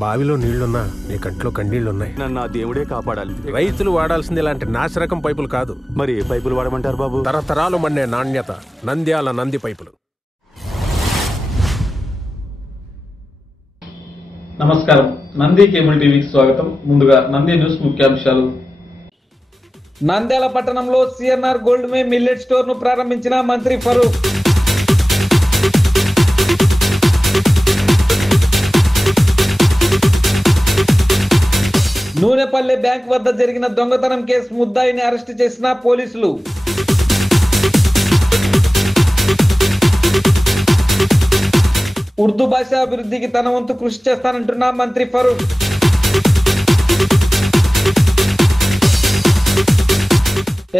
బావిలో నీళ్లున్నా నీ కంట్లో కన్నీళ్లున్నాయి. నన్ను ఆ దేవుడే కాపాడాలి. రైతులు వాడాల్సింది ఇలాంటి నాసిరకం పైపులు కాదు. మరి ఏ పైపులు వాడమంటారు బాబు? తరతరాలు మన్నే నాణ్యత నంద్యాల నంది పైపులు. నమస్కారం, నంది కేబుల్ టీవీకి స్వాగతం. ముందుగా నంది న్యూస్ ముఖ్యాంశాలు. నంద్యాల పట్టణంలో సిఎన్ఆర్ గోల్డ్ మే మిల్లెట్ స్టోర్ ను ప్రారంభించిన మంత్రి ఫరూక్. నూనెపల్లె బ్యాంక్ వద్ద జరిగిన దొంగతనం కేసు ముద్దాయిని అరెస్టు చేసిన పోలీసులు. ఉర్దూ భాష అభివృద్ధికి తన వంతు కృషి చేస్తానంటున్న మంత్రి ఫరూక్.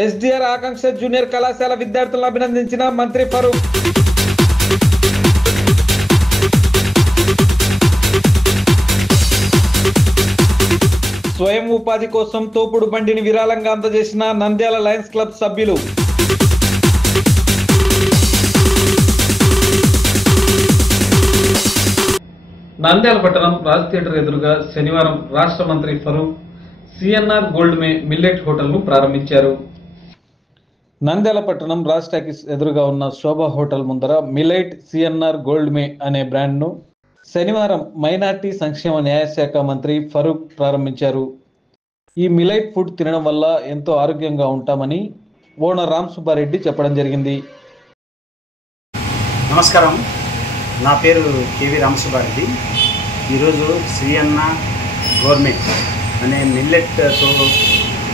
ఎస్డిఆర్ ఆకాంక్ష జూనియర్ కళాశాల విద్యార్థులను అభినందించిన మంత్రి ఫరూక్. స్వయం ఉపాధి కోసం తోపుడు బండిని విరాళంగా అందజేసిన నంద్యాల లయన్స్ క్లబ్ సభ్యులు. నంద్యాల పట్టణం రాజ్ థియేటర్ ఎదురుగా శనివారం రాష్ట్ర మంత్రి ఫరూక్ సిఎన్ఆర్ గోల్డ్ మే మిల్లెట్ హోటల్ ను ప్రారంభించారు. నంద్యాల పట్టణం రాజ్ టాకీస్ ఎదురుగా ఉన్న శోభా హోటల్ ముందర మిల్లెట్ సిఎన్ఆర్ గోల్డ్ మే అనే బ్రాండ్ ను శనివారం మైనార్టీ సంక్షేమ న్యాయశాఖ మంత్రి ఫరూక్ ప్రారంభించారు. ఈ మిల్లెట్ ఫుడ్ తినడం వల్ల ఎంతో ఆరోగ్యంగా ఉంటామని ఓనర్ రామ్ సుబ్బారెడ్డి చెప్పడం జరిగింది. నమస్కారం, నా పేరు కేవి రామసుబ్బారెడ్డి. ఈరోజు శ్రీయన్న గవర్నమెంట్ అనే మిల్లెట్తో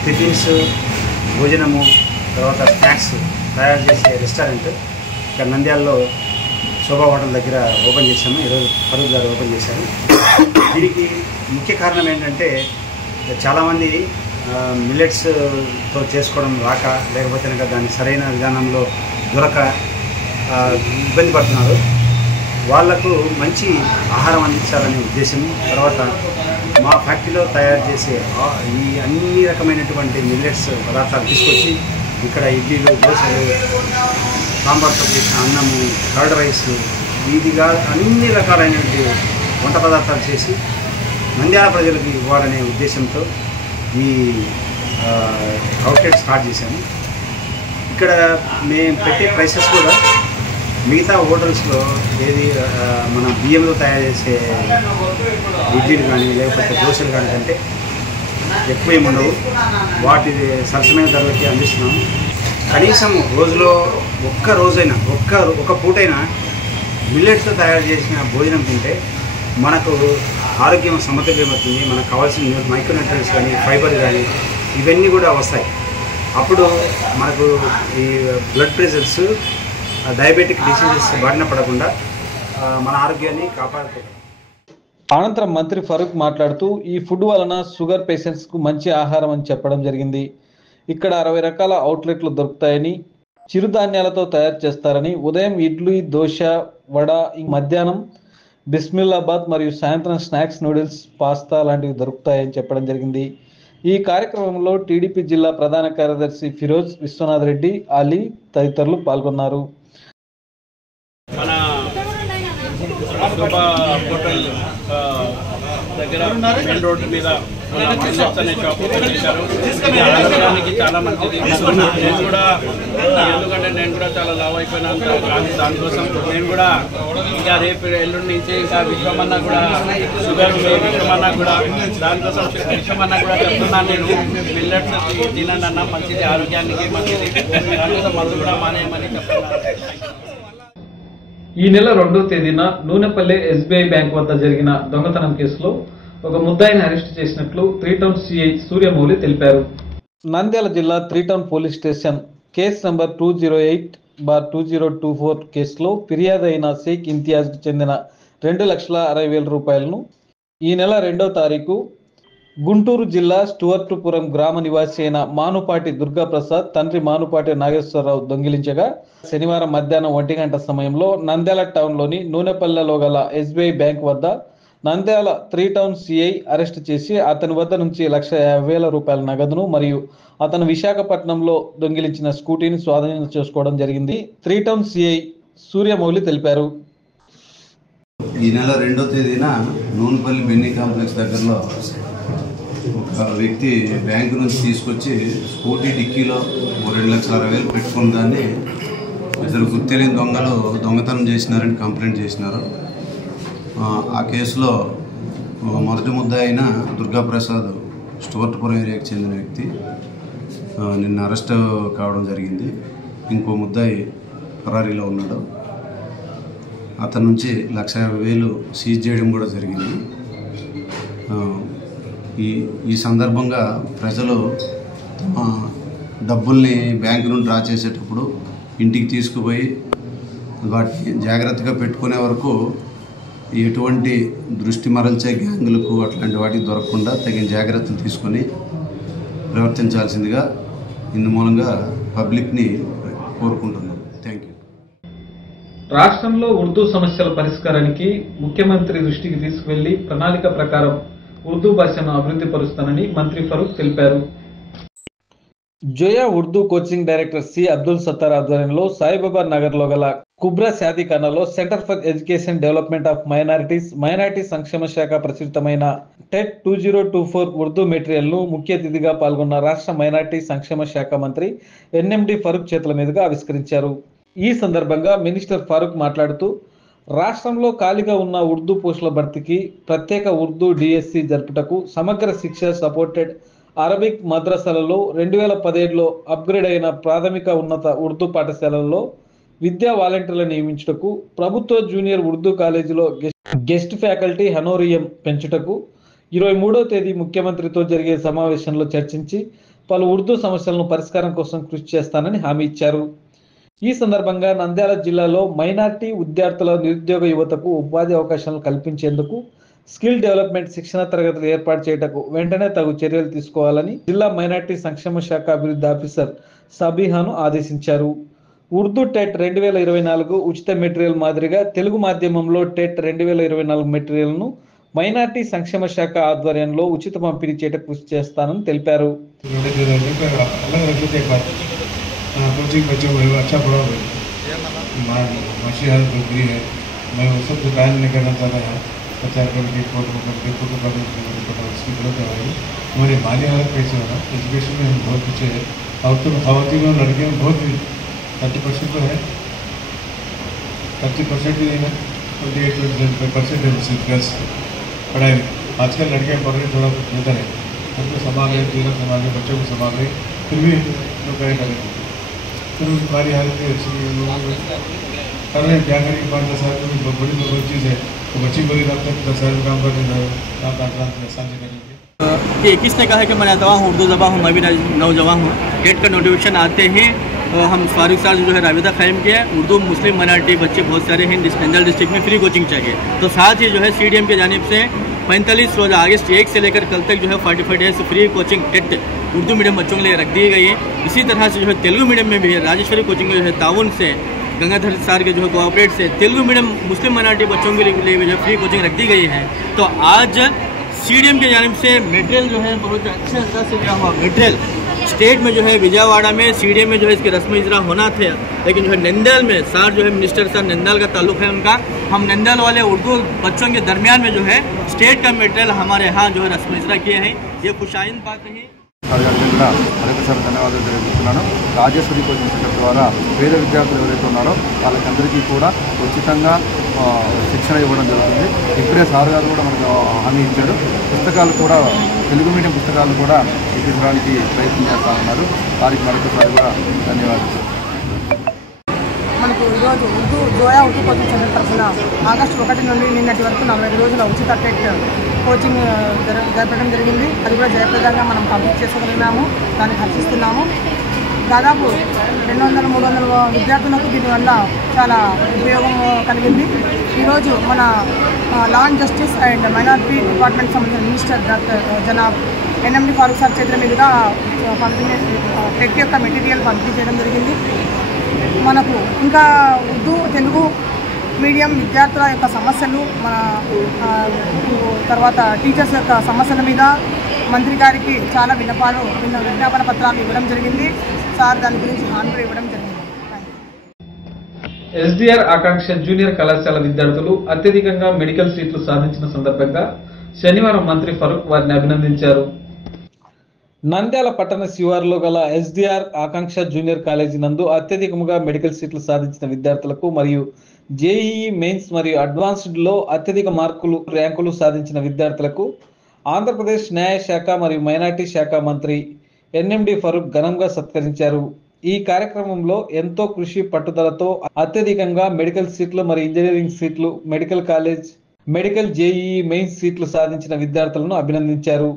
టిఫిన్స్, భోజనము, తర్వాత స్నాక్స్ తయారు చేసే రెస్టారెంట్ ఇక్కడ నంద్యాలలో శోభా హోటల్ దగ్గర ఓపెన్ చేశాము. ఈరోజు ఫరూక్ గారు ఓపెన్ చేశారు. దీనికి ముఖ్య కారణం ఏంటంటే చాలామంది మిల్లెట్స్తో చేసుకోవడం రాక, లేకపోతే కనుక దాన్ని సరైన విధానంలో దొరక ఇబ్బంది పడుతున్నారు. వాళ్లకు మంచి ఆహారం అందించాలనే ఉద్దేశం, తర్వాత మా ఫ్యాక్టరీలో తయారు చేసే ఈ అన్ని రకమైనటువంటి మిల్లెట్స్ పదార్థాలు తీసుకొచ్చి ఇక్కడ ఇడ్లీలు, దోశలు, సాంబార్తో చేసిన అన్నము, కర్డ్ రైస్, వీటిగా అన్ని రకాలైనటువంటి వంట పదార్థాలు చేసి నంద్యాల ప్రజలకు ఇవ్వాలనే ఉద్దేశంతో ఈ అవుట్లెట్ స్టార్ట్ చేశాము. ఇక్కడ మేము పెట్టే ప్రైసెస్ కూడా మిగతా హోటల్స్లో ఏది మన బియ్యంలో తయారు చేసే ఇడ్లీలు కానీ లేకపోతే దోశలు కానీ కంటే ఎక్కువ ఏమి ఉండవు. వాటి సరసమైన ధరలకి అందిస్తున్నాము. కనీసం రోజులో ఒక్క రోజైనా ఒక పూటైనా మిల్లెట్స్తో తయారు చేసిన భోజనం తింటే మనకు ఆరోగ్యం సమతుల్యమవుతుంది. మనకు కావాల్సిన మైక్రోన్యూట్రియన్స్ కానీ, ఫైబర్ కానీ ఇవన్నీ కూడా వస్తాయి. అప్పుడు మనకు ఈ బ్లడ్ ప్రెషర్స్, డయాబెటిక్ డిసీజెస్ బారిన పడకుండా మన ఆరోగ్యాన్ని కాపాడుతుంది. అనంతరం మంత్రి ఫరూక్ మాట్లాడుతూ ఈ ఫుడ్ వలన షుగర్ పేషెంట్స్కు మంచి ఆహారం అని చెప్పడం జరిగింది. ఇక్కడ 60 రకాల అవుట్లెట్లు దొరుకుతాయని, చిరుధాన్యాలతో తయారు చేస్తారని, ఉదయం ఇడ్లీ, దోశ, వడ, మధ్యాహ్నం బిస్మిల్లాబాద్ మరియు సాయంత్రం స్నాక్స్, నూడిల్స్, పాస్తా లాంటివి దొరుకుతాయని చెప్పడం జరిగింది. ఈ కార్యక్రమంలో టీడీపీ జిల్లా ప్రధాన కార్యదర్శి ఫిరోజ్, విశ్వనాథ్ రెడ్డి, అలీ తదితరులు పాల్గొన్నారు. మన శోభా హోటల్ దగ్గర మెయిన్ రోడ్డు మీద మిల్లెట్స్ అనే షాప్ ఓపెన్ చేశారు. ఇది ఆరోగ్యానికి చాలా మంచిది. నేను కూడా ఎందుకంటే నేను కూడా చాలా లావ్ అయిపోయినాను. దానికోసం నేను కూడా ఇంకా రేపు ఎల్లుండి నుంచి ఇంకా విశ్వమన్నా కూడా షుగర్ విశ్వమన్నా కూడా దానికోసం విశ్వమన్నా కూడా చెప్తున్నాను. నేను మిల్లెట్స్ తినండి అన్న, మంచిది, ఆరోగ్యానికి మంచిది. దానికోసం మందు కూడా మానేయమని చెప్తున్నాను. ఈ నెల 2వ తేదీన నూనెపల్లె ఎస్బీఐ బ్యాంక్ వద్ద జరిగిన దొంగతనం కేసులో ఒక ముద్దాయిని అరెస్టు చేసినట్లు 3 టౌన్ సిఐ సూర్యమౌళి తెలిపారు. నంద్యాల జిల్లా 3 town police station case number 208/2024 కేసులో ఫిర్యాదు అయిన షేక్ ఇంతియాజ్కు చెందిన 2,60,000 రూపాయలను ఈ నెల 2వ తారీఖు గుంటూరు జిల్లా స్టువర్టుపురం గ్రామ నివాసి అయిన మానుపాటి దుర్గాప్రసాద్ తండ్రి మానుపాటి నాగేశ్వరరావు దొంగిలించగా శనివారం మధ్యాహ్నం 1 గంట సమయంలో నంద్యాల టౌన్లోని నూనెపల్లెలో గల ఎస్బీఐ బ్యాంక్ వద్ద నంద్యాల 3 టౌన్ సిఐ అరెస్టు చేసి అతని వద్ద నుంచి 1,50,000 రూపాయల నగదును మరియు అతను విశాఖపట్నంలో దొంగిలించిన స్కూటీని స్వాధీనం చేసుకోవడం జరిగింది. 3 టౌన్ సిఐ సూర్యమౌళి తెలిపారు. ఈ నెల 2వ తేదీన నూనెపల్లి బెన్నీ కాంప్లెక్స్ దగ్గరలో ఒక వ్యక్తి బ్యాంకు నుంచి తీసుకొచ్చి స్కూటీ డిక్కీలో 2,60,000 పెట్టుకున్న దాన్ని ఇద్దరు గుర్తెలియని దొంగలు దొంగతనం చేసినారని కంప్లైంట్ చేసినారు. ఆ కేసులో మొదటి ముద్దాయి అయిన దుర్గాప్రసాద్ స్టువర్ట్పురం ఏరియాకి చెందిన వ్యక్తి నిన్న అరెస్ట్ కావడం జరిగింది. ఇంకో ముద్దాయి ఫరారీలో ఉన్నాడు. అతని నుంచి 1,50,000 సీజ్ చేయడం కూడా జరిగింది. ఈ సందర్భంగా ప్రజలు తమ డబ్బుల్ని బ్యాంకు నుండి డ్రా చేసేటప్పుడు ఇంటికి తీసుకుపోయి వాటిని జాగ్రత్తగా పెట్టుకునే వరకు ఎటువంటి దృష్టి మరల్చే గ్యాంగులకు అట్లాంటి వాటికి దొరకకుండా తగిన జాగ్రత్తలు తీసుకొని ప్రవర్తించాల్సిందిగా ఇందు మూలంగా పబ్లిక్ని కోరుకుంటున్నాను. Thank you. రాష్ట్రంలో ఉర్దూ సమస్యల పరిష్కారానికి ముఖ్యమంత్రి దృష్టికి తీసుకువెళ్లి ప్రణాళిక ప్రకారం ఉర్దూ భాషను అభివృద్ధి పరుస్తానని మంత్రి ఫరూక్ తెలిపారు. Zoya Urdu coaching director C Abdul Sattar ఆధ్వర్యంలో సాయిబాబా నగర్ లో గల కుబ్రా శాదీఖానాలో centre for education development of minority సంక్షేమ శాఖ ప్రచురితమైన టెట్ 2024 ఉర్దూ మెటీరియల్ ను ముఖ్య అతిథిగా పాల్గొన్న రాష్ట్ర మైనారిటీ సంక్షేమ శాఖ మంత్రి ఎన్ఎండి ఫరూక్ చేతుల మీదుగా ఆవిష్కరించారు. ఈ సందర్భంగా మినిస్టర్ ఫరూక్ మాట్లాడుతూ రాష్ట్రంలో ఖాళీగా ఉన్న ఉర్దూ పోస్టుల భర్తీకి ప్రత్యేక ఉర్దూ డిఎస్సి జరుపుటకు సమగ్ర శిక్ష సపోర్టెడ్ అరబిక్ మద్రసాలలో 2017లో అప్గ్రేడ్ అయిన ప్రాథమిక ఉన్నత ఉర్దూ పాఠశాలల్లో విద్యా వాలంటీర్లను నియమించుటకు, ప్రభుత్వ జూనియర్ ఉర్దూ కాలేజీలో గెస్ట్ ఫ్యాకల్టీ హనోరియం పెంచుటకు 23వ తేదీ ముఖ్యమంత్రితో జరిగే సమావేశంలో చర్చించి పలు ఉర్దూ సమస్యలను పరిష్కారం కోసం కృషి చేస్తానని హామీ ఇచ్చారు. ఈ సందర్భంగా నంద్యాల జిల్లాలో మైనార్టీ విద్యార్థుల నిరుద్యోగ యువతకు ఉపాధి అవకాశాలను కల్పించేందుకు స్కిల్ డెవలప్మెంట్ శిక్షణ తరగతులు ఏర్పాటు చేయటకు వెంటనే తగు చర్యలు తీసుకోవాలని జిల్లా మైనార్టీ సంక్షేమ శాఖ అభివృద్ధి ఆఫీసర్ సబీహాను ఆదేశించారు. ఉర్దూ టెట్ 2024 ఉచిత మెటీరియల్ మాదిరిగా తెలుగు మాధ్యమంలో టెట్ 2024 మెటీరియల్ను మైనార్టీ సంక్షేమ శాఖ ఆధ్వర్యంలో ఉచిత పంపిణీ చేయటకు కృషి చేస్తానని తెలిపారు. कोचिंग बच्चों को अच्छा पढ़ा माशी हालत बुरी है. मैं वो सब कायम नहीं करना चाहता है. प्रचार करके फोटो करके उसकी जरूरत है भाई. हमारी माली हालत कैसे होगा? एजुकेशन में हम बहुत पीछे है. और तो खवातीन और लड़कियों में बहुत 30% तो है. 30% भी नहीं है. 28% है गर्ल्स पढ़ाई में. आजकल लड़कियाँ पढ़ रही थोड़ा बेहतर है. हमको संभाल रहे, तीनों संभाल रहे, बच्चों को संभाल रहे, फिर भी लोग क्या करेंगे. फिर हमारी हालत कर रहे हैं. क्या करेंगे? 5-10 साल की बड़ी चीज़ है. तो बच्ची बोली रहा तक 10 साल काम करने आसानी करेंगे. 21 ने कहा है कि मैं नौजवान हूँ, उर्दू ज़बान हूँ, मैं भी नौजवान हूँ. टेट का नोटिफिकेशन आते ही हम फारूक साहब जो है राबिता कायम किया है. उर्दू मुस्लिम माइनॉरिटी बच्चे बहुत सारे हैं. नंद्याल डिस्ट्रिक्ट में फ्री कोचिंग चाहिए. तो साथ ही जो है CDM की जानिब से 45 रोज़ अगस्त 1 से लेकर कल तक जो है 45 days free coaching TET Urdu medium बच्चों के लिए रख दी गई है. इसी तरह से जो है तेलुगु मीडियम में भी है. राजेश्वरी कोचिंग में जो है ताउन से गंगाधर सार के जो है कोऑपरेट से तेलुगु मीडियम मुस्लिम माइनॉरिटी बच्चों के लिए जो है फ्री कोचिंग रख दी गई है. तो आज CDM की जानिब से मेटेरियल जो है बहुत अच्छे अंदाज से दिया हुआ मेटेरियल स्टेट में जो है विजयवाड़ा में CDM में जो है इसकी रस्म इजरा होना थे. लेकिन जो है नंद्याल में सर जो है मिनिस्टर सर नंद्याल का ताल्लुक है उनका. हम नंद्याल वाले उर्दू बच्चों के दरमियान में जो है स्टेट का मेटेरियल हमारे यहाँ जो है रस्म इजरा किए हैं. ये खुशाइन बात नहीं. మరొకసారి ధన్యవాదాలు తెలియజేస్తున్నాను. రాజేశ్వరి కోచింగ్ సెంటర్ ద్వారా పేద విద్యార్థులు ఎవరైతే ఉన్నారో వాళ్ళకందరికీ కూడా ఉచితంగా శిక్షణ ఇవ్వడం జరుగుతుంది. ఇప్పుడే సార్ గారు కూడా మనకు హామీ ఇచ్చారు. పుస్తకాలు కూడా తెలుగు మీడియం పుస్తకాలు కూడా ఇప్పించడానికి ప్రయత్నం చేస్తూ ఉన్నారు. వారికి మరొకసారి కూడా ధన్యవాదాలు. మనకు ఈరోజు జోయా ఉర్దూ కోచింగ్ సెంటర్ తరఫున ఆగస్టు 1 నుండి నిన్నటి వరకు 40 రోజుల ఉచిత టెట్ కోచింగ్ జరపడం జరిగింది. అది కూడా జయప్రదంగా మనం కంప్లీట్ చేసుకోగలిగినాము. దాన్ని హర్షిస్తున్నాము. దాదాపు 200-300 విద్యార్థులకు దీనివల్ల చాలా ఉపయోగం కలిగింది. ఈరోజు మన law and justice and minority department సంబంధించిన minister doctor Janab NMD Farooq sir చేతుల మీదుగా టెట్ యొక్క మెటీరియల్ పంపిణీ చేయడం జరిగింది. మనకు ఇంకా ఉర్దూ తెలుగు మీడియం విద్యార్థుల యొక్క సమస్యలు మన తర్వాత టీచర్స్ యొక్క సమస్యల మీద మంత్రి గారికి చాలా విజ్ఞాపన పత్రాలు ఇవ్వడం జరిగింది. సార్ దాని గురించి హామీ ఇవ్వడం జరిగింది. ఎస్డిఆర్ ఆకాంక్ష జూనియర్ కళాశాల విద్యార్థులు అత్యధికంగా మెడికల్ సీట్లు సాధించిన సందర్భంగా శనివారం మంత్రి ఫరూక్ వారిని అభినందించారు. నంద్యాల పట్టణ శివారులో గల ఎస్డిఆర్ ఆకాంక్ష జూనియర్ కాలేజీ నందు అత్యధికంగా మెడికల్ సీట్లు సాధించిన విద్యార్థులకు మరియు జేఈఈ మెయిన్స్ మరియు అడ్వాన్స్డ్ లో అత్యధిక మార్కులు ర్యాంకులు సాధించిన విద్యార్థులకు ఆంధ్రప్రదేశ్ న్యాయశాఖ మరియు మైనార్టీ శాఖ మంత్రి ఎన్ఎండి ఫరూక్ ఘనంగా సత్కరించారు. ఈ కార్యక్రమంలో ఎంతో కృషి పట్టుదలతో అత్యధికంగా మెడికల్ సీట్లు మరియు ఇంజనీరింగ్ సీట్లు, medical college, medical JEE mains సీట్లు సాధించిన విద్యార్థులను అభినందించారు.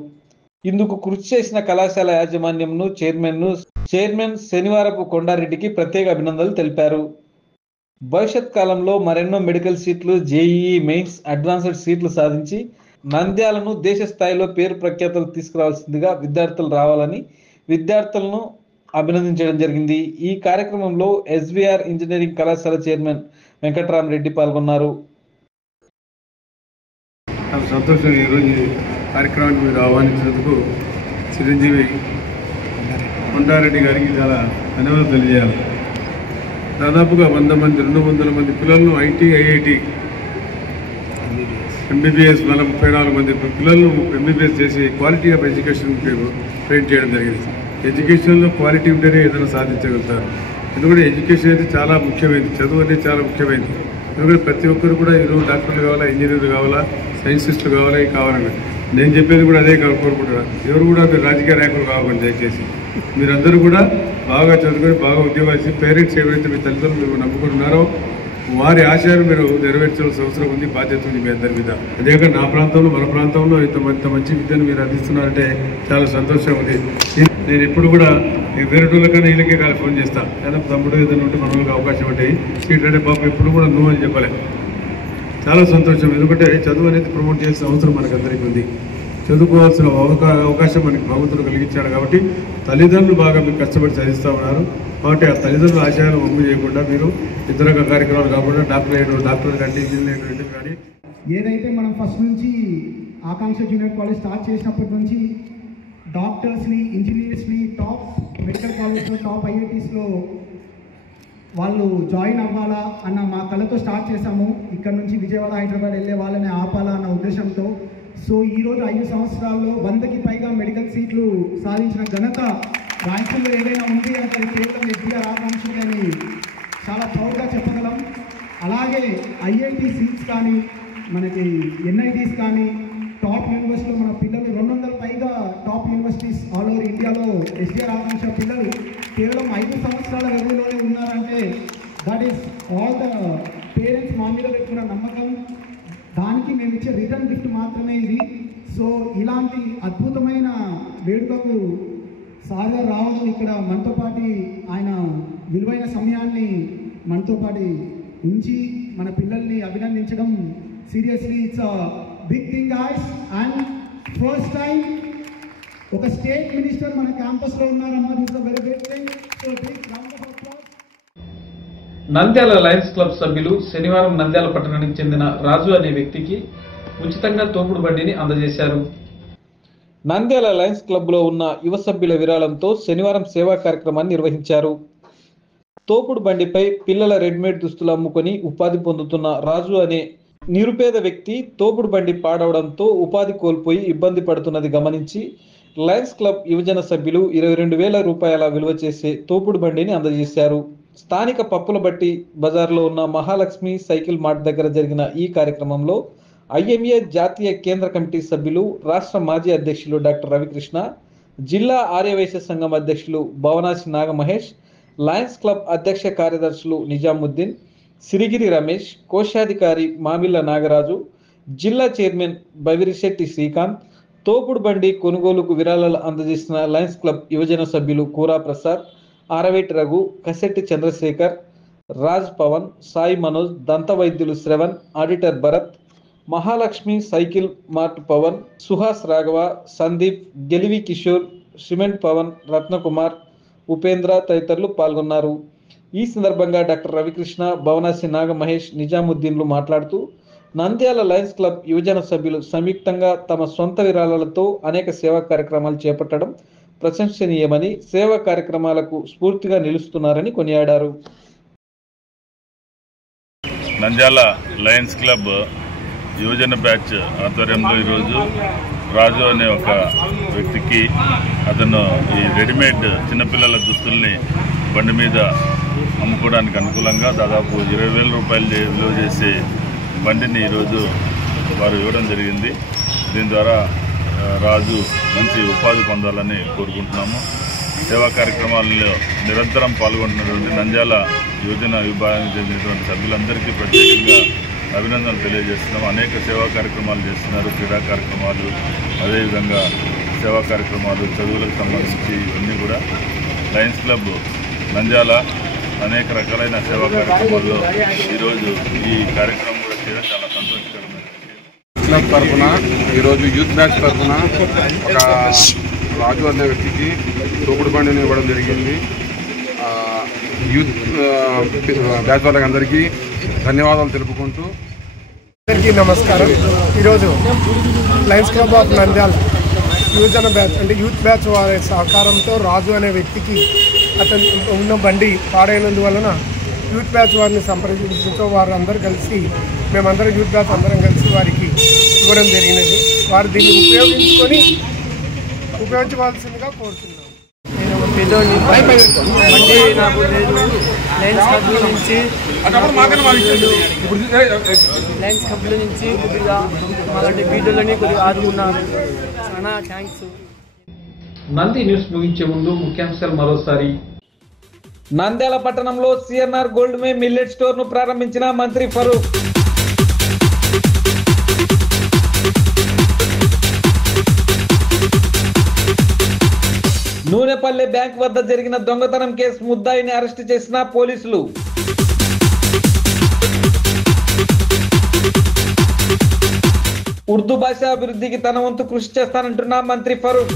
ఇందుకు కృషి చేసిన కళాశాల యాజమాన్యంను చైర్మన్ శనివారపు కొండారెడ్డికి ప్రత్యేక అభినందనలు తెలిపారు. భవిష్యత్ కాలంలో మరెన్నో మెడికల్ సీట్లు, జేఈఈ మెయిన్స్, అడ్వాన్స్డ్ సీట్లు సాధించి నంద్యాలను దేశ స్థాయిలో పేరు ప్రఖ్యాతలు తీసుకురావాల్సిందిగా విద్యార్థులు రావాలని విద్యార్థులను అభినందించడం జరిగింది. ఈ కార్యక్రమంలో ఎస్విఆర్ ఇంజనీరింగ్ కళాశాల చైర్మన్ వెంకటరామరెడ్డి పాల్గొన్నారు. సంతోషం. ఈరోజు కార్యక్రమానికి మీరు ఆహ్వానించినందుకు చిరంజీవి కొండారెడ్డి గారికి చాలా ధన్యవాదాలు తెలియజేయాలి. దాదాపుగా 200 మంది పిల్లలను ఐటీ, ఐఐటి, ఎంబీబీఎస్ 34 మంది పిల్లలను ఎంబీబీఎస్ చేసి క్వాలిటీ ఆఫ్ ఎడ్యుకేషన్ ట్రైన్ చేయడం జరిగింది. ఎడ్యుకేషన్లో క్వాలిటీ ఉంటేనే ఏదైనా సాధించగలుగుతారు. ఎందుకంటే ఎడ్యుకేషన్ అయితే చాలా ముఖ్యమైనది, చదువు అనేది చాలా ముఖ్యమైనది. ఎందుకంటే ప్రతి ఒక్కరు కూడా ఈరోజు డాక్టర్లు కావాలా, ఇంజనీర్లు కావాలా, సైన్సిస్టులు కావాలా, ఇవి కావాలని నేను చెప్పేది కూడా అదే కోరుకుంటున్నాను. ఎవరు కూడా మీరు రాజకీయ నాయకులు కావాలి. దయచేసి మీరందరూ కూడా బాగా చదువుకొని బాగా ఉద్యోగాలు చేసి పేరెంట్స్ ఎవరైతే మీ తల్లిదండ్రులు మీరు నమ్ముకుంటున్నారో వారి ఆశయాలు మీరు నెరవేర్చాల్సిన అవసరం ఉంది, బాధ్యత ఉంది మీ అందరి మీద. అదేవిధంగా నా ప్రాంతంలో, మన ప్రాంతంలో ఇంత మంచి విద్యను మీరు అందిస్తున్నారంటే చాలా సంతోషం ఉంది. నేను ఎప్పుడు కూడా వేరేటోళ్ళకన్నా వీళ్ళకే కాదు ఫోన్ చేస్తాను. ఏదైనా తమ్ముడు ఏదైనా ఉంటే మనకి అవకాశం ఉంటాయి సీట్ అంటే బాబు ఎప్పుడు కూడా నువ్వు అని చెప్పలేదు. చాలా సంతోషం. ఎందుకంటే చదువు అనేది ప్రమోట్ చేసిన అవసరం మనకు అందరికీ ఉంది. చదువుకోవాల్సిన అవకాశం మనకి భగవంతుడు కలిగించాడు. కాబట్టి తల్లిదండ్రులు బాగా మీరు కష్టపడి చదివిస్తూ ఉన్నారు. కాబట్టి ఆ తల్లిదండ్రుల ఆశయాలు వమ్ము చేయకుండా మీరు ఇతర కార్యక్రమాలు కాకుండా డాక్టర్ కానీ ఇంజనీర్ కానీ ఏదైతే మనం ఫస్ట్ నుంచి ఆకాంక్ష జూనియర్ కాలేజ్ స్టార్ట్ చేసినప్పటి నుంచి డాక్టర్స్ని, ఇంజనీర్స్ని టాప్ మెడికల్ కాలేజ్లో, టాప్ ఐఐటీస్లో వాళ్ళు జాయిన్ అవ్వాలా అన్న మా కళతో స్టార్ట్ చేశాము. ఇక్కడ నుంచి విజయవాడ, హైదరాబాద్ వెళ్ళే వాళ్ళని ఆపాలా అన్న ఉద్దేశంతో. సో ఈరోజు 5 సంవత్సరాల్లో 100కి పైగా మెడికల్ సీట్లు సాధించిన ఘనత రాష్ట్రంలో ఏదైనా ఉంది అంటే కేవలం ఎస్డిఆర్ ఆకాంక్ష అని చాలా ప్రౌడ్గా చెప్పగలం. అలాగే ఐఐటి సీట్స్ కానీ, మనకి ఎన్ఐటీస్ కానీ, టాప్ యూనివర్సిటీలో మన పిల్లలు 200 పైగా టాప్ యూనివర్సిటీస్ ఆల్ ఓవర్ ఇండియాలో ఎస్డిఆర్ ఆకాంక్ష పిల్లలు కేవలం 5 సంవత్సరాల వ్యవధిలోనే ఉన్నారంటే that is all the parents మా మీద పెట్టుకున్న నమ్మకం. దానికి మేము ఇచ్చే రిటర్న్ గిఫ్ట్ మాత్రమే ఇది. సో ఇలాంటి అద్భుతమైన వేడుకకు సార్ గారు రావడం, ఇక్కడ మనతో పాటు ఆయన విలువైన సమయాన్ని మనతో పాటు ఉంచి మన పిల్లల్ని అభినందించడం seriously it's a big thing guys. And first time ఒక స్టేట్ మినిస్టర్ మన క్యాంపస్లో ఉన్నారమ్మా. This a very big thing. So big round of applause. Nandyal Lions Club సభ్యులు శనివారం నంద్యాల పట్టణానికి చెందిన రాజు అనే వ్యక్తికి ఉచితంగా తోపుడు బండిని అందజేశారు. నంద్యాల లయన్స్ క్లబ్లో ఉన్న యువ సభ్యుల విరాళంతో శనివారం సేవా కార్యక్రమాన్ని నిర్వహించారు. తోపుడు బండిపై పిల్లల రెడీమేడ్ దుస్తులు అమ్ముకొని ఉపాధి పొందుతున్న రాజు అనే నిరుపేద వ్యక్తి తోపుడు బండి పాడవడంతో ఉపాధి కోల్పోయి ఇబ్బంది పడుతున్నది గమనించి లయన్స్ క్లబ్ యువజన సభ్యులు 22,000 రూపాయల విలువ చేసే తోపుడు బండిని అందజేశారు. స్థానిక పప్పుల బట్టి బజార్లో ఉన్న మహాలక్ష్మి సైకిల్ మార్ట్ దగ్గర జరిగిన ఈ కార్యక్రమంలో ఐఎంఏ జాతీయ కేంద్ర కమిటీ సభ్యులు, రాష్ట్ర మాజీ అధ్యక్షులు డాక్టర్ రవికృష్ణ, జిల్లా ఆర్యవైశ్య సంఘం అధ్యక్షులు భవనాసి నాగమహేష్, లయన్స్ క్లబ్ అధ్యక్ష కార్యదర్శులు నిజాముద్దీన్, సిరిగిరి రమేష్, కోశాధికారి మామిళ్ళ నాగరాజు, జిల్లా చైర్మన్ బవిరిశెట్టి శ్రీకాంత్, తోపుడు బండి కొనుగోలుకు విరాళాలు అందజేసిన లయన్స్ క్లబ్ యువజన సభ్యులు కూరా ప్రసాద్, ఆరవేటి రఘు, కసెట్టి చంద్రశేఖర్, రాజ్ పవన్, సాయి మనోజ్, దంత వైద్యులు Shravan, auditor Bharath, Mahalakshmi cycle mart Pavan, Suhas Raghava, Sandeep, Gelivi Kishore, cement Pavan, Ratnakumar, Upendra తదితరులు పాల్గొన్నారు. ఈ సందర్భంగా డాక్టర్ రవికృష్ణ, భవనాసి నాగమహేష్, నిజాముద్దీన్లు మాట్లాడుతూ నంద్యాల లయన్స్ క్లబ్ యువజన సభ్యులు సంయుక్తంగా తమ సొంత విరాళాలతో అనేక సేవా కార్యక్రమాలు చేపట్టడం ప్రశంసనీయమని, సేవా కార్యక్రమాలకు స్ఫూర్తిగా నిలుస్తున్నారని కొనియాడారు. నంద్యాల లయన్స్ క్లబ్ యువజన బ్యాచ్ ఆధ్వర్యంలో ఈరోజు రాజు అనే ఒక వ్యక్తికి అతను ఈ రెడీమేడ్ చిన్నపిల్లల దుస్తుల్ని బండి మీద అమ్ముకోవడానికి అనుకూలంగా దాదాపు 20,000 రూపాయలు విలువ చేసే బండిని ఈరోజు వారు ఇవ్వడం జరిగింది. దీని ద్వారా రాజు మంచి ఉపాధి పొందాలని కోరుకుంటున్నాము. సేవా కార్యక్రమాల్లో నిరంతరం పాల్గొంటున్నటువంటి నంద్యాల యువజన విభాగానికి చెందినటువంటి సభ్యులందరికీ ప్రత్యేకంగా అభినందనలు తెలియజేస్తున్నాము. అనేక సేవా కార్యక్రమాలు చేస్తున్నారు, క్రీడా కార్యక్రమాలు, అదేవిధంగా సేవా కార్యక్రమాలు, చదువులకు సంబంధించి ఇవన్నీ కూడా లయన్స్ క్లబ్ నంద్యాల అనేక రకాలైన సేవా కార్యక్రమాల్లో ఈరోజు ఈ కార్యక్రమం కూడా చేయడం చాలా సంతోషకరమైన క్లబ్ తరఫున ఈరోజు యూత్ బ్యాచ్ తరఫున ఒక రాజు అనే వ్యక్తికి తోపుడు బండిని ఇవ్వడం జరిగింది. యూత్ బ్యాచ్ వాళ్ళకి అందరికీ ధన్యవాదాలు తెలుపుకుంటూ అందరికీ నమస్కారం. ఈరోజు లయన్స్ క్లబ్ ఆఫ్ నంద్యాల యువజన బ్యాచ్ అంటే యూత్ బ్యాచ్ వారి సహకారంతో రాజు అనే వ్యక్తికి అతను ఉన్న బండి పాడైనందువలన యూత్ బ్యాచ్ వారిని సంప్రదించడంతో వారు అందరూ కలిసి మేమందరం యూత్ బ్యాచ్ అందరం కలిసి వారికి ఇవ్వడం జరిగినది. వారు దీన్ని ఉపయోగించవలసిందిగా కోరుతున్నాం. నేను పెద్దోడిని బండి నాకు లేదు. లయన్స్ క్లబ్ నుంచి లయన్స్ క్లబ్ నుంచి కొద్దిగా మాలాంటి బీదోళ్ళని కొద్దిగా ఆదుకున్నారు. చాలా థ్యాంక్స్. నంది న్యూస్ ముగించే ముందు ముఖ్యాంశాలు మరోసారి. నంద్యాల పట్టణంలో సిఎన్ఆర్ గోల్డ్ మే మిల్లెట్ స్టోర్ ను ప్రారంభించిన మంత్రి ఫరూక్. నూనెపల్లె బ్యాంక్ వద్ద జరిగిన దొంగతనం కేసు ముద్దాయిని అరెస్టు చేసిన పోలీసులు. ఉర్దూ భాష అభివృద్ధికి తన వంతు కృషి చేస్తానంటున్న మంత్రి ఫరూక్.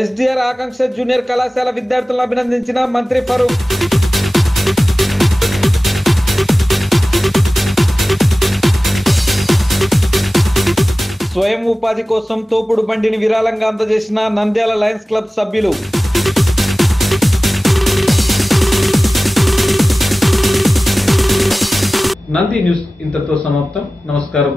ఎస్డిఆర్ ఆకాంక్ష జూనియర్ కళాశాల విద్యార్థులను అభినందించిన మంత్రి ఫరూక్. స్వయం ఉపాధి కోసం తోపుడు బండిని విరాళంగా అందజేసిన నంద్యాల లయన్స్ క్లబ్ సభ్యులు. నంది న్యూస్ ఇంతతో సమాప్తం. నమస్కారం.